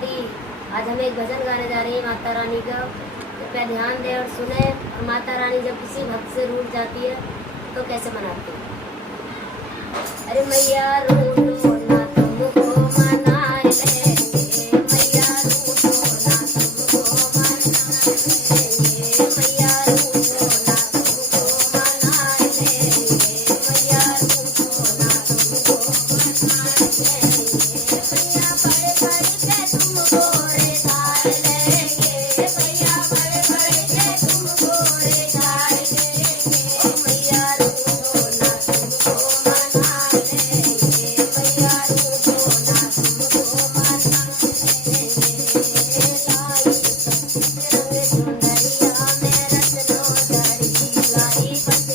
दी। आज हम एक भजन गाने जा रहे हैं माता रानी का। कृपया ध्यान दें और सुने। और माता रानी जब किसी भक्त से रूठ जाती है तो कैसे मनाती है। अरे मैया रूठो ना तुमको मना लेंगे, मैया रूठो ना तुमको मना लेंगे, मैया रूठो ना तुमको मना लेंगे, मैया रूठो ना तुमको मना लेंगे, मैया बड़े बड़े के तुमको रेखार लेंगे, मैया बड़े बड़े के तुमको रेखार लेंगे, मैया रूठो ना तुमको मना लेंगे, मैया रूठो ना तुमको मना लेंगे। लाई रंग चुनरिया में रत्नों जड़ी, लाई रंग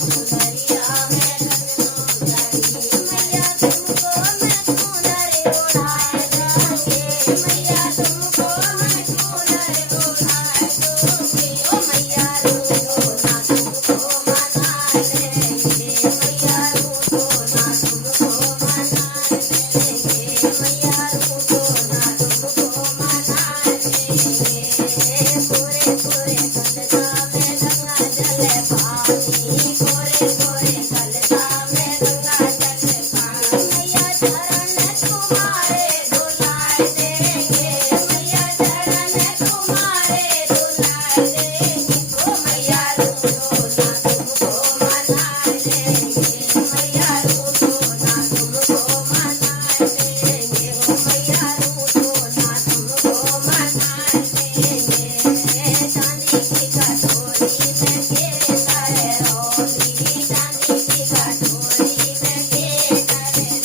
चुनरिया में रत्नों जड़ी, मैया तुमको मैं चुनर ओढ़ाए दूंगी, मैया तुमको मैं चुनर ओढ़ाए दूंगी, ओ मैया रूठो ना तुमको मना लेंगे, मैया रूठो ना तुमको मना लेंगे, मैया रूठो ना तुमको मना लेंगे। कोरे कोरे कलसा में गंगा जल पानी, कोरे कोरे कलसा में गंगा जल पानी, मैया चरण तुम्हारे धुलाए देंगे, मैया चरण तुम्हारे धुलाए देंगे, ओ मैया रूठो ना तुमको मना लेंगे, मैया रूठो ना तुमको मना लेंगे, ओ मैया रूठो ना तुमको मना लेंगे। चांदी की कटोरी में केसर रोली, चांदी की कटोरी में केसर रोली,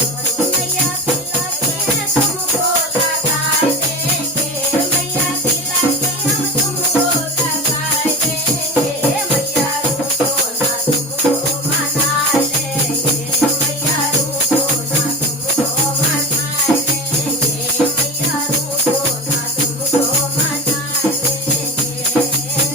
मैया पिला के तुमको लगाए देंगे, मैया पिला के हम तुमको लगाए देंगे, मैया रूठो ना तुमको मना लेंगे, मैया रूठो ना तुमको मना लेंगे, मैया रूठो ना तुमको मना लेंगे।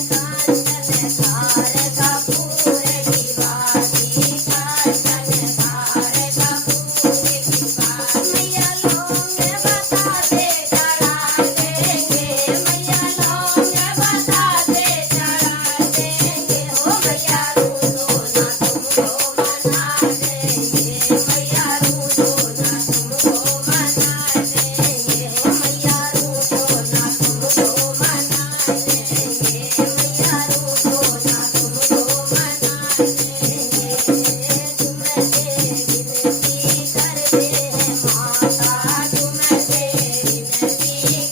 कांचन थार कपूर की बाती, कांचन थार कपूर की बाती, मैया लौंग बताते चढ़ा देंगे, मैया लौंग बताते चढ़ा देंगे, ओ मैया रूठो ना तुमको मना लेंगे, मैया रूठो ना तुमको मना लेंगे, ओ मैया रूठो ना तुमको मना लेंगे, मैया रूठो ना तुमको मना लेंगे। तुमसे विनती करते हैं माता, तुमसे विनती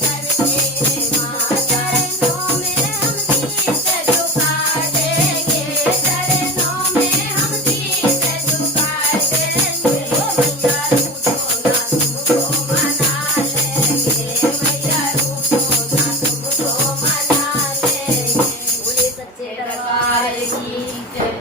करते हैं माँ, चरणों में हम शीश झुका देंगे, चरणों में हम शीश झुका देंगे, ओ मैया रूठो ना तुमको मना लेंगे, मैया रूठो ना तुमको मना लेंगे। बोले सच्चे दरबार की जय।